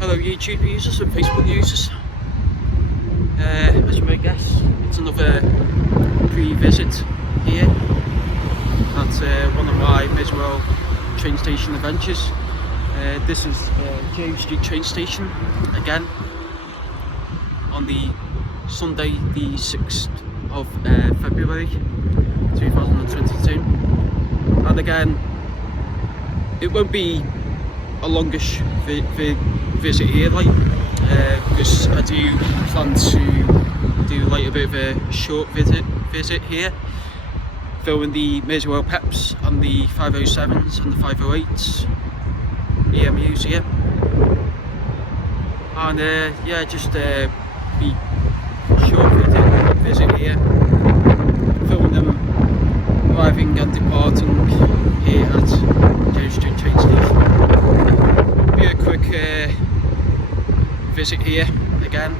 Hello YouTube users and Facebook users. As you may guess, it's another pre-visit here at one of my Merseyrail train station adventures. This is James Street train station again on the Sunday the 6th of February 2022, and again it won't be a longish visit here, because I do plan to do a bit of a short visit here, filming the Merseyrail PEPs and the 507s and the 508s EMUs here, and yeah, just be short visit here, filming them arriving and departing here at James Street train station. Be a quick visit here again.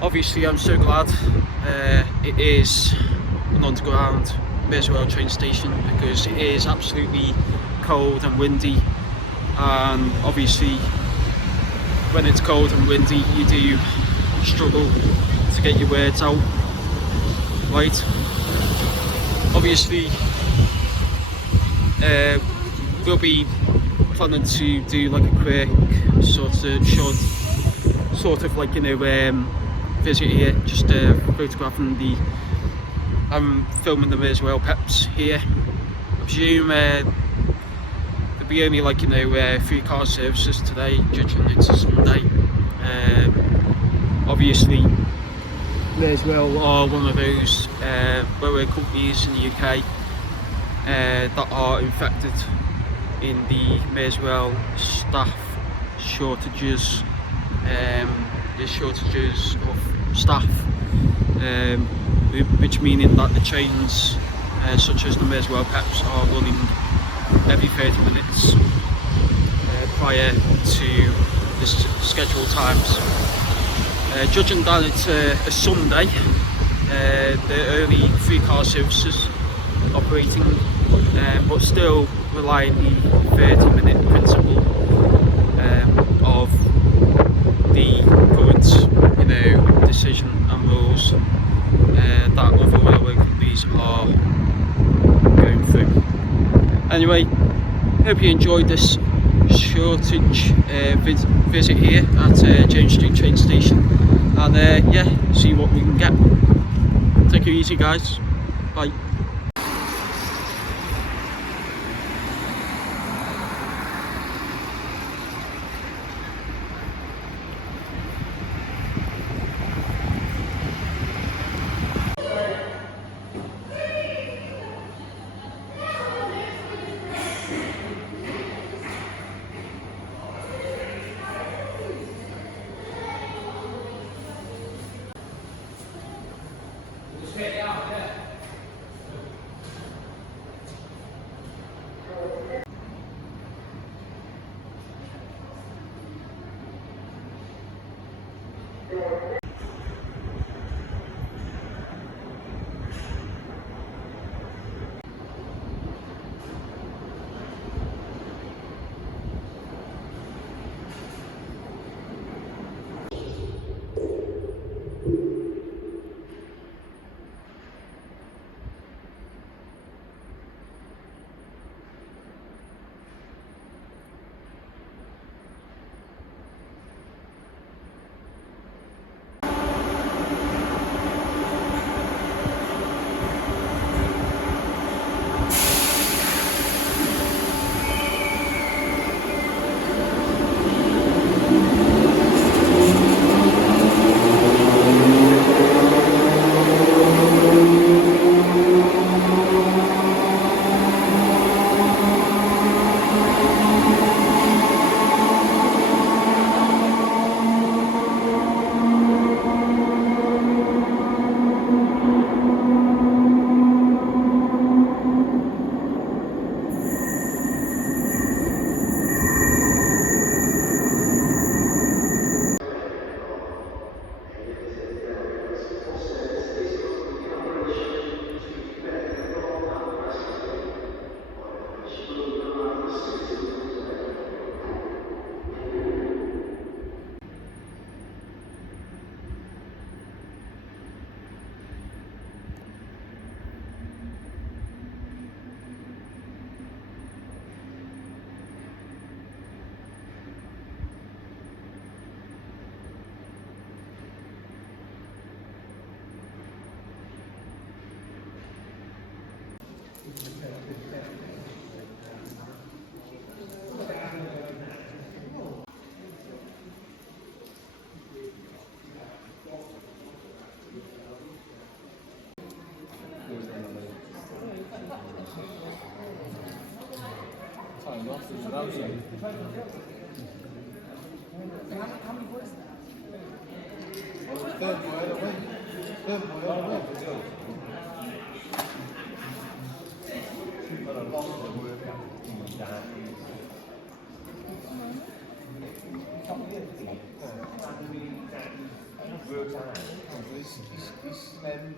Obviously I'm so glad it is an underground Merseyrail train station, because it is absolutely cold and windy, and obviously when it's cold and windy you do struggle to get your words out right. Obviously we'll be planning to do like a quick sort of visit here, just photographing I'm filming the Merseyrail PEPs here. I presume there'll be only 3 car services today, judging it's a Sunday. Obviously Merseyrail are one of those railway companies in the UK that are infected in the Merseyrail staff shortages. There's shortages of staff, which meaning that the trains such as the Merseyrail PEPs are running every 30 minutes prior to the scheduled times. Judging that it's a Sunday, there are only 3 car services operating, but still relying the 30-minute principle of the current decision and rules that other railway companies are going through. Anyway, hope you enjoyed this shortage visit here at James Street train station, and yeah, see what we can get. Take it easy guys, bye.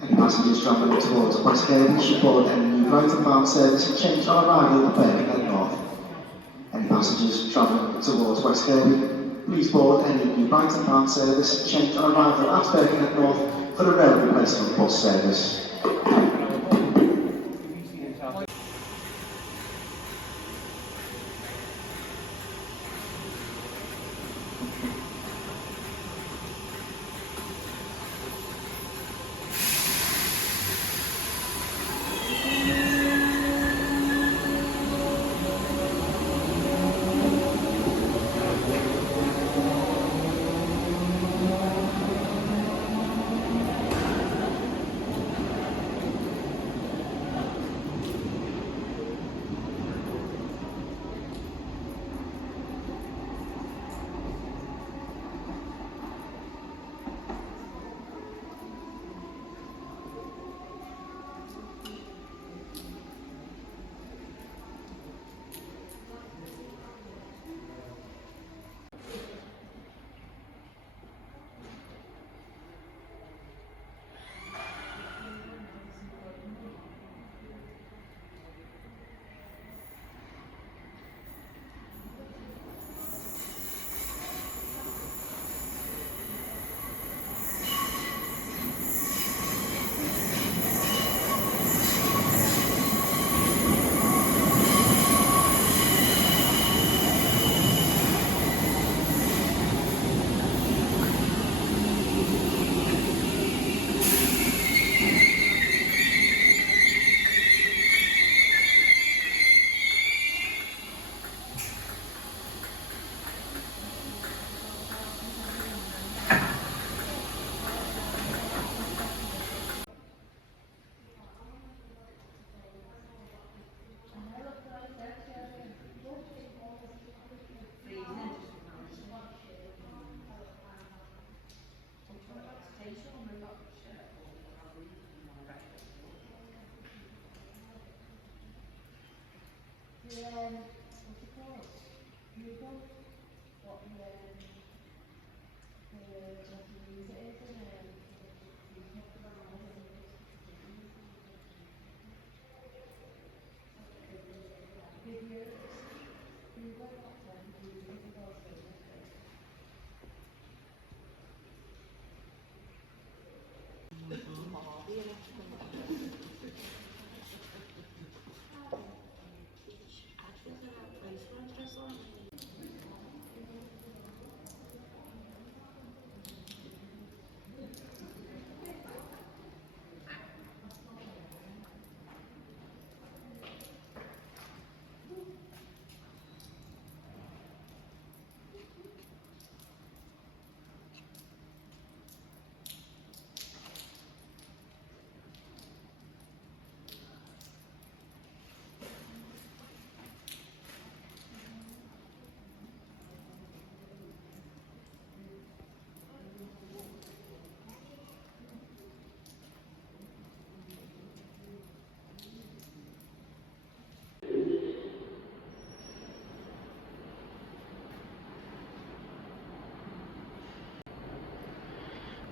Any passengers travelling towards West Haven should board any new Brighton-bound service and change on arrival at Birkenhead North. Any passengers travelling towards West Haven, please board any new Brighton-bound service and change on arrival at Birkenhead North for a rail replacement bus service.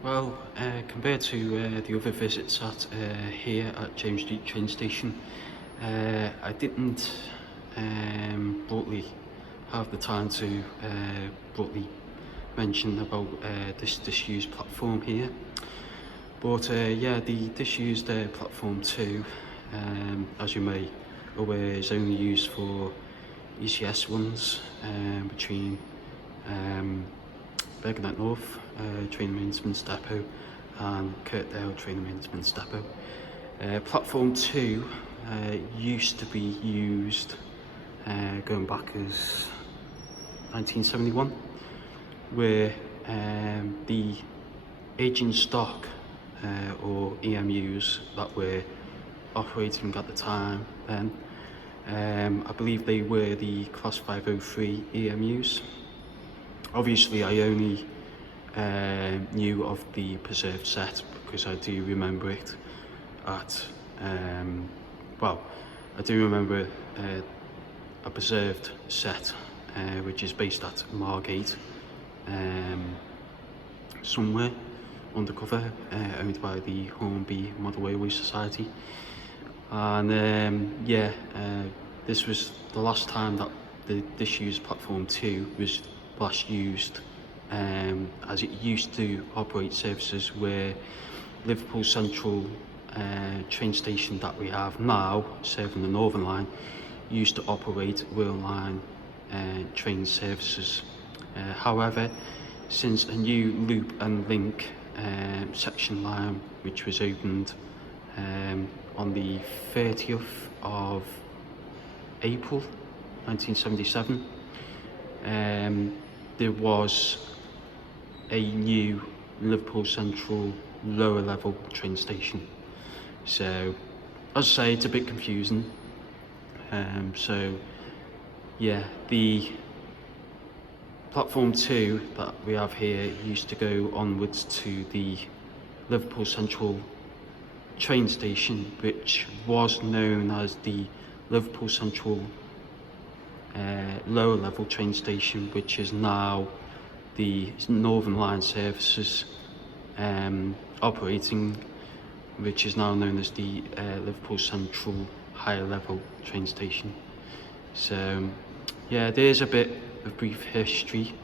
Well, compared to the other visits at here at James Street train station, I didn't broadly have the time to broadly mention about this disused platform here. But yeah, the disused platform 2, as you may aware, is only used for ECS runs between Birkenhead North train maintenance depot and Kirkdale train maintenance depot. Platform 2 used to be used going back as 1971, where the aging stock or EMUs that were operating at the time then I believe they were the Class 503 EMUs. Obviously I only knew of the preserved set because I do remember it at, well, I do remember a preserved set which is based at Margate, somewhere undercover, owned by the Hornby Model Railway Society. And this was the last time that the disused platform 2 was last used, as it used to operate services where Liverpool Central train station that we have now, serving the Northern Line, used to operate Rail Line train services. However, since a new loop and link section line, which was opened on the 30th of April 1977, there was a new Liverpool Central lower level train station. So, as I say, it's a bit confusing. So, yeah, the platform 2 that we have here used to go onwards to the Liverpool Central train station, which was known as the Liverpool Central lower level train station, which is now the Northern Line services operating, which is now known as the Liverpool Central higher level train station. So yeah, there's a bit of brief history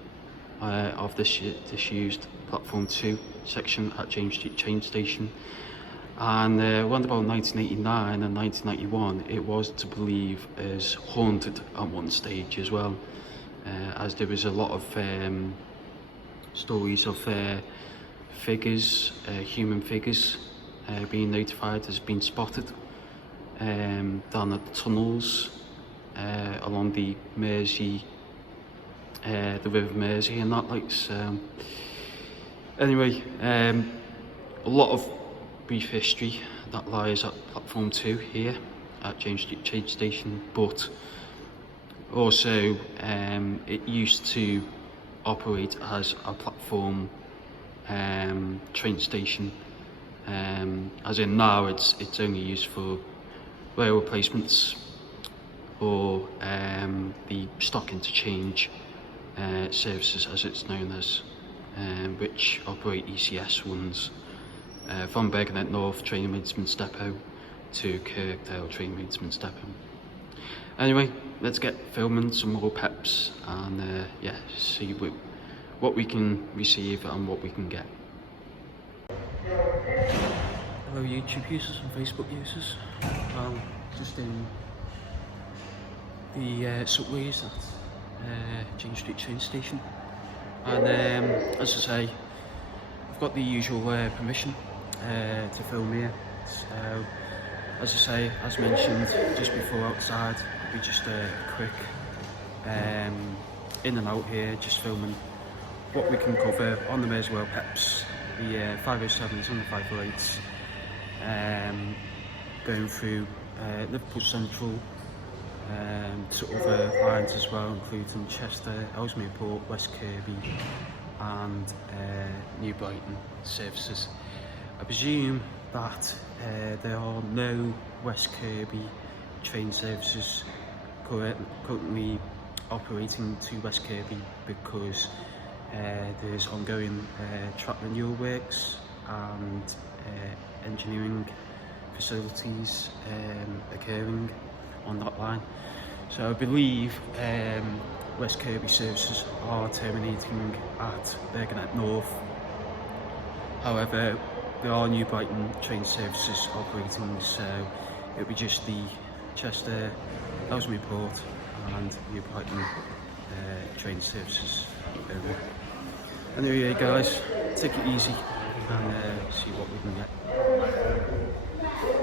of this disused platform 2 section at James Street train station. And around about 1989 and 1991, it was to believe as haunted at one stage as well, as there was a lot of stories of figures, human figures, being notified as being spotted down at the tunnels along the Mersey, the River Mersey and that, like. So anyway, a lot of brief history that lies at platform 2 here at James Street train station, but also it used to operate as a platform train station, as in now it's only used for rail replacements or the stock interchange services, as it's known as, which operate ECS ones from Berganet North train maintenance depot to Kirkdale train maintenance depot. Anyway, let's get filming some more PEPs and yeah, see what we can receive and what we can get. Hello YouTube users and Facebook users. Well, just in the subways at James Street train station, and as I say, I've got the usual permission to film here. So as I say, as mentioned just before outside, it'll be just a quick in and out here, just filming what we can cover on the Merseyrail PEPs, the 507s and the 508s, going through Liverpool Central to other lines as well, including Chester, Ellesmere Port, West Kirby and New Brighton services. I presume that there are no West Kirby train services currently operating to West Kirby because there's ongoing track renewal works and engineering facilities occurring on that line. So I believe West Kirby services are terminating at Berganet North. However, there are New Brighton train services operating, so it'll be just the Chester, Ellesmere Port and New Brighton train services over. Anyway guys, take it easy and see what we can get.